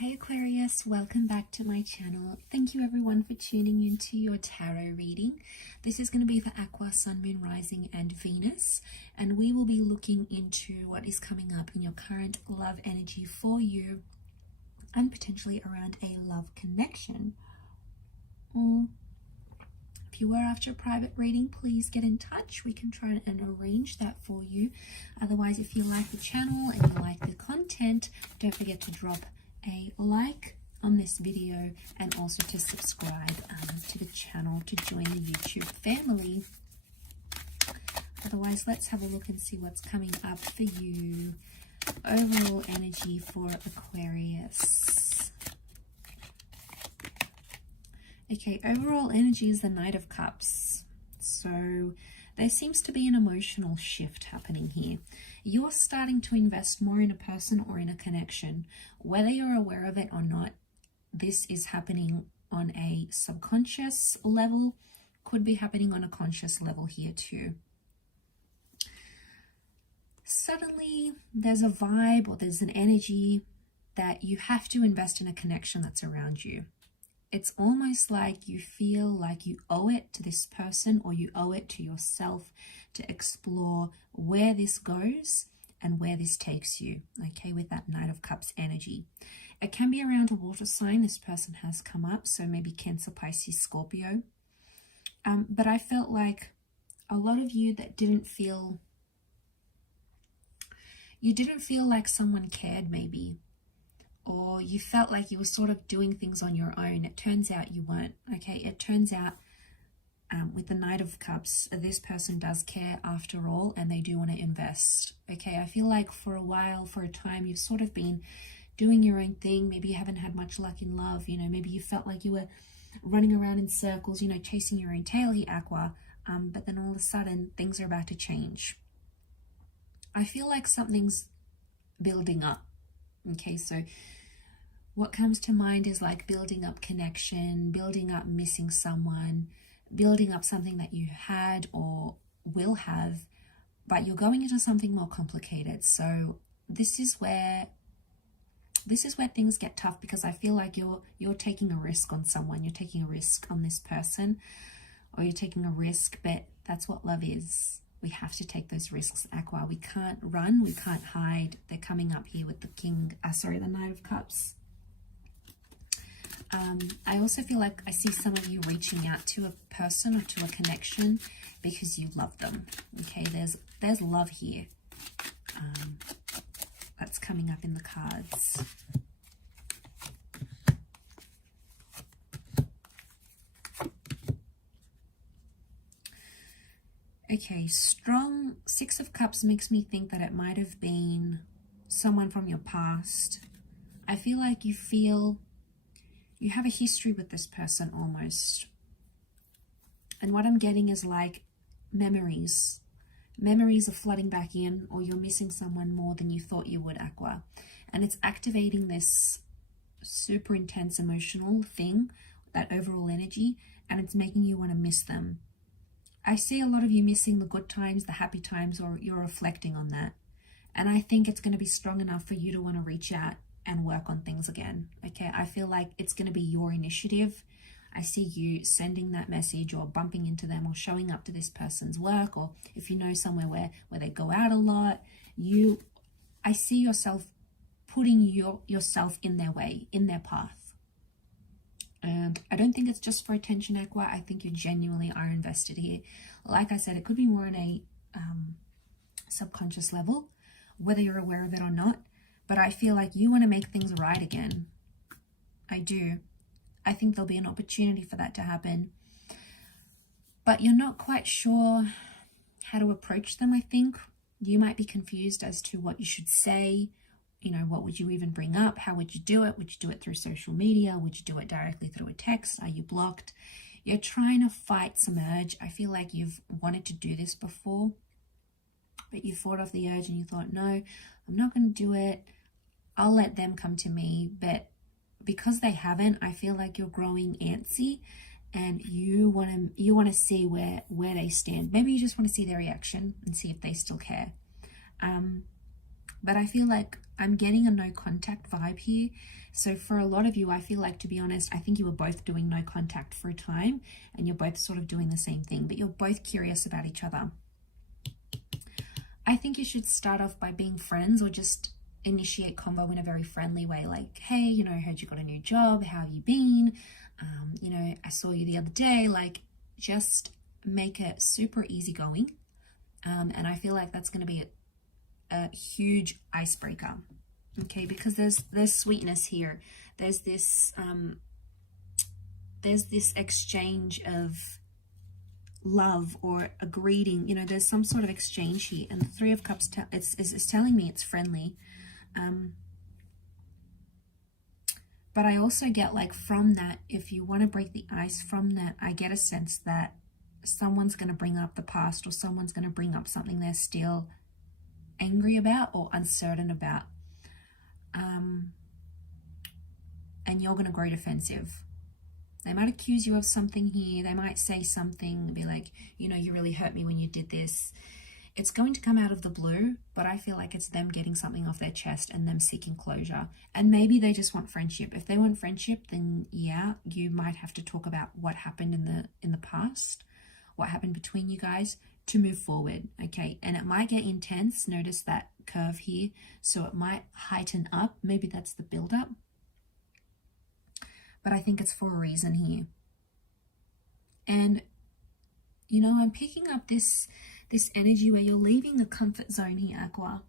Hey Aquarius, welcome back to my channel. Thank you everyone for tuning into your tarot reading. This is going to be for Aqua, Sun, Moon, Rising and Venus, and we will be looking into what is coming up in your current love energy for you and potentially around a love connection. If you were after a private reading, please get in touch. We can try and arrange that for you. Otherwise, if you like the channel and you like the content, don't forget to drop a like on this video and also to subscribe to the channel to join the YouTube family. Otherwise, let's have a look and see what's coming up for you. Overall energy for Aquarius. Okay, overall energy is the Knight of Cups. So there seems to be an emotional shift happening here. You're starting to invest more in a person or in a connection. Whether you're aware of it or not, this is happening on a subconscious level, could be happening on a conscious level here too. Suddenly, there's a vibe or there's an energy that you have to invest in a connection that's around you. It's almost like you feel like you owe it to this person or you owe it to yourself to explore where this goes and where this takes you, okay, with that Knight of Cups energy. It can be around a water sign. This person has come up, so maybe Cancer, Pisces, Scorpio. But I felt like a lot of you that didn't feel like someone cared maybe, or you felt like you were sort of doing things on your own. It turns out you weren't, okay? It turns out with the Knight of Cups, this person does care after all, and they do want to invest, okay? I feel like for a while, for a time, you've sort of been doing your own thing. Maybe you haven't had much luck in love, you know, maybe you felt like you were running around in circles, you know, chasing your own tail here, Aqua, but then all of a sudden, things are about to change. I feel like something's building up, okay? So what comes to mind is like building up connection, building up missing someone, building up something that you had or will have, but you're going into something more complicated. So this is where things get tough, because I feel like you're taking a risk on someone, you're taking a risk on this person, or you're taking a risk, but that's what love is. We have to take those risks, Aqua. We can't run, we can't hide. They're coming up here with the Knight of Cups. I also feel like I see some of you reaching out to a person or to a connection because you love them. Okay, there's love here. That's coming up in the cards. Okay, strong Six of Cups makes me think that it might have been someone from your past. I feel like you have a history with this person almost. And what I'm getting is like memories. Memories are flooding back in, or you're missing someone more than you thought you would, Aqua. And it's activating this super intense emotional thing, that overall energy, and it's making you want to miss them. I see a lot of you missing the good times, the happy times, or you're reflecting on that. And I think it's going to be strong enough for you to want to reach out and work on things again, okay? I feel like it's going to be your initiative. I see you sending that message or bumping into them or showing up to this person's work, or if you know somewhere where they go out a lot, I see yourself putting yourself in their way, in their path. And I don't think it's just for attention, Aqua. I think you genuinely are invested here. Like I said, it could be more on a subconscious level, whether you're aware of it or not. But I feel like you want to make things right again. I do. I think there'll be an opportunity for that to happen. But you're not quite sure how to approach them, I think. You might be confused as to what you should say. You know, what would you even bring up? How would you do it? Would you do it through social media? Would you do it directly through a text? Are you blocked? You're trying to fight some urge. I feel like you've wanted to do this before, but you fought off the urge and you thought, no, I'm not going to do it. I'll let them come to me. But because they haven't, I feel like you're growing antsy and you want to see where they stand. Maybe you just want to see their reaction and see if they still care. But I feel like I'm getting a no contact vibe here. So for a lot of you, I feel like, to be honest, I think you were both doing no contact for a time and you're both sort of doing the same thing, but you're both curious about each other. I think you should start off by being friends, or just initiate convo in a very friendly way. Like, hey, you know, I heard you got a new job. How have you been? You know, I saw you the other day. Like, just make it super easygoing. And I feel like that's going to be a huge icebreaker. Okay, because there's sweetness here. There's this exchange of love or a greeting. You know, there's some sort of exchange here, and the Three of Cups is telling me it's friendly. But I also get, like, from that, if you want to break the ice from that, I get a sense that someone's going to bring up the past, or someone's going to bring up something they're still angry about or uncertain about. And you're going to grow defensive. They might accuse you of something here. They might say something, be like, you know, you really hurt me when you did this. It's going to come out of the blue, but I feel like it's them getting something off their chest and them seeking closure. And maybe they just want friendship. If they want friendship, then yeah, you might have to talk about what happened in the past, what happened between you guys, to move forward. Okay, and it might get intense. Notice that curve here, so it might heighten up. Maybe that's the build up, but I think it's for a reason here. And you know, I'm picking up this energy where you're leaving the comfort zone here, Aqua.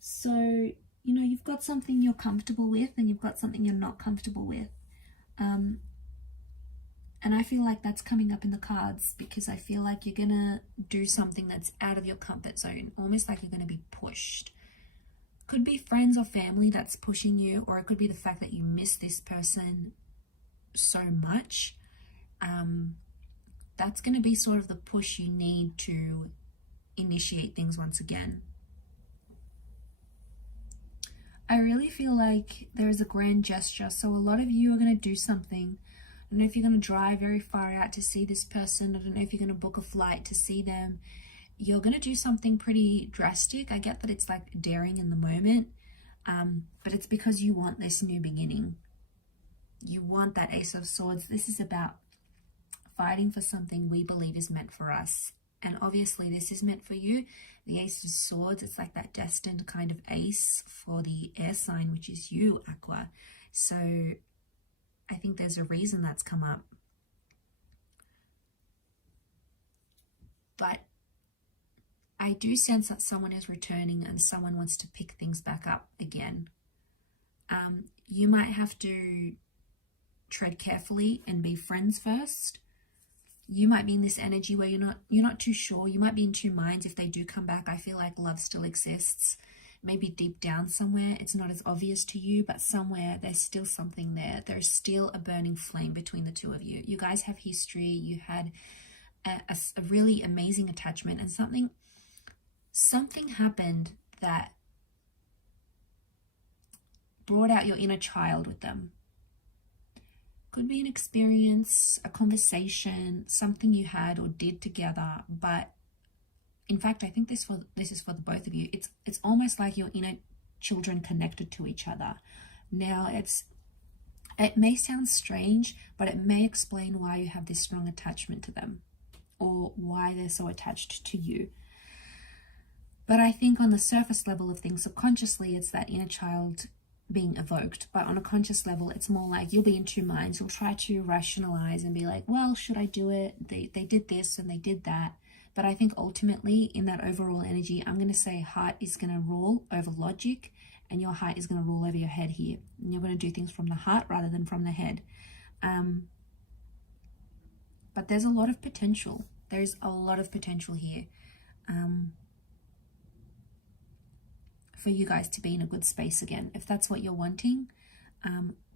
So, you know, you've got something you're comfortable with and you've got something you're not comfortable with. And I feel like that's coming up in the cards, because I feel like you're gonna do something that's out of your comfort zone, almost like you're gonna be pushed. Could be friends or family that's pushing you, or it could be the fact that you miss this person so much. That's gonna be sort of the push you need to initiate things once again. I really feel like there is a grand gesture. So a lot of you are going to do something. I don't know if you're going to drive very far out to see this person. I don't know if you're going to book a flight to see them. You're going to do something pretty drastic. I get that it's like daring in the moment, but it's because you want this new beginning. You want that Ace of Swords. This is about fighting for something we believe is meant for us. And obviously this is meant for you. The Ace of Swords, it's like that destined kind of ace for the air sign, which is you, Aqua. So I think there's a reason that's come up. But I do sense that someone is returning and someone wants to pick things back up again. You might have to tread carefully and be friends first. You might be in this energy where you're not too sure. You might be in two minds if they do come back. I feel like love still exists. Maybe deep down somewhere, it's not as obvious to you, but somewhere there's still something there. There's still a burning flame between the two of you. You guys have history. You had a really amazing attachment, and something happened that brought out your inner child with them. Could be an experience, a conversation, something you had or did together. But in fact, I think this is for the both of you. It's almost like your inner children connected to each other. Now, it may sound strange, but it may explain why you have this strong attachment to them, or why they're so attached to you. But I think on the surface level of things, subconsciously, it's that inner child being evoked. But on a conscious level, it's more like you'll be in two minds. You'll try to rationalize and be like, well, should I do it? They did this and they did that. But I think ultimately in that overall energy, I'm going to say heart is going to rule over logic, and your heart is going to rule over your head here. And you're going to do things from the heart rather than from the head. But there's a lot of potential. There's a lot of potential here. For you guys to be in a good space again, if that's what you're wanting,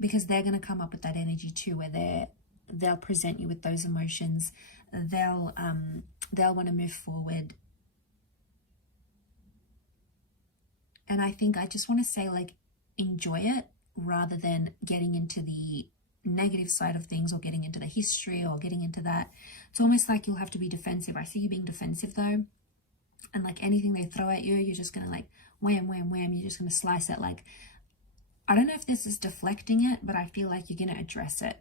because they're going to come up with that energy too, where they'll present you with those emotions. They'll want to move forward. And I think I just want to say, like, enjoy it rather than getting into the negative side of things, or getting into the history, or getting into that. It's almost like you'll have to be defensive. I see you being defensive though, and like anything they throw at you, you're just gonna like wham, wham, wham, you're just gonna slice it. Like, I don't know if this is deflecting it, but I feel like you're gonna address it,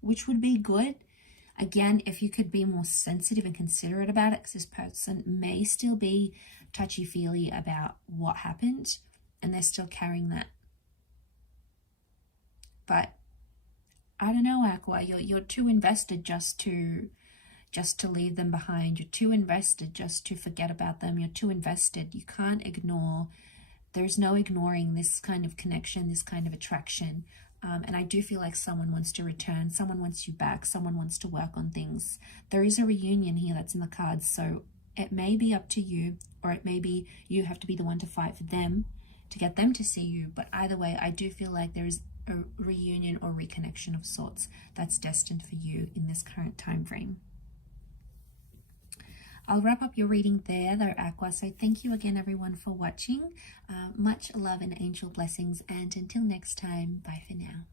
which would be good. Again, if you could be more sensitive and considerate about it, because this person may still be touchy-feely about what happened, and they're still carrying that. But I don't know, Aqua, you're too invested just to leave them behind. You're too invested just to forget about them. You're too invested. You can't ignore. There's no ignoring this kind of connection, this kind of attraction. And I do feel like someone wants to return, someone wants you back, someone wants to work on things. There is a reunion here that's in the cards, so it may be up to you, or it may be you have to be the one to fight for them, to get them to see you. But either way, I do feel like there is a reunion or reconnection of sorts that's destined for you in this current time frame. I'll wrap up your reading there though, Aqua. So thank you again, everyone, for watching. Much love and angel blessings. And until next time, bye for now.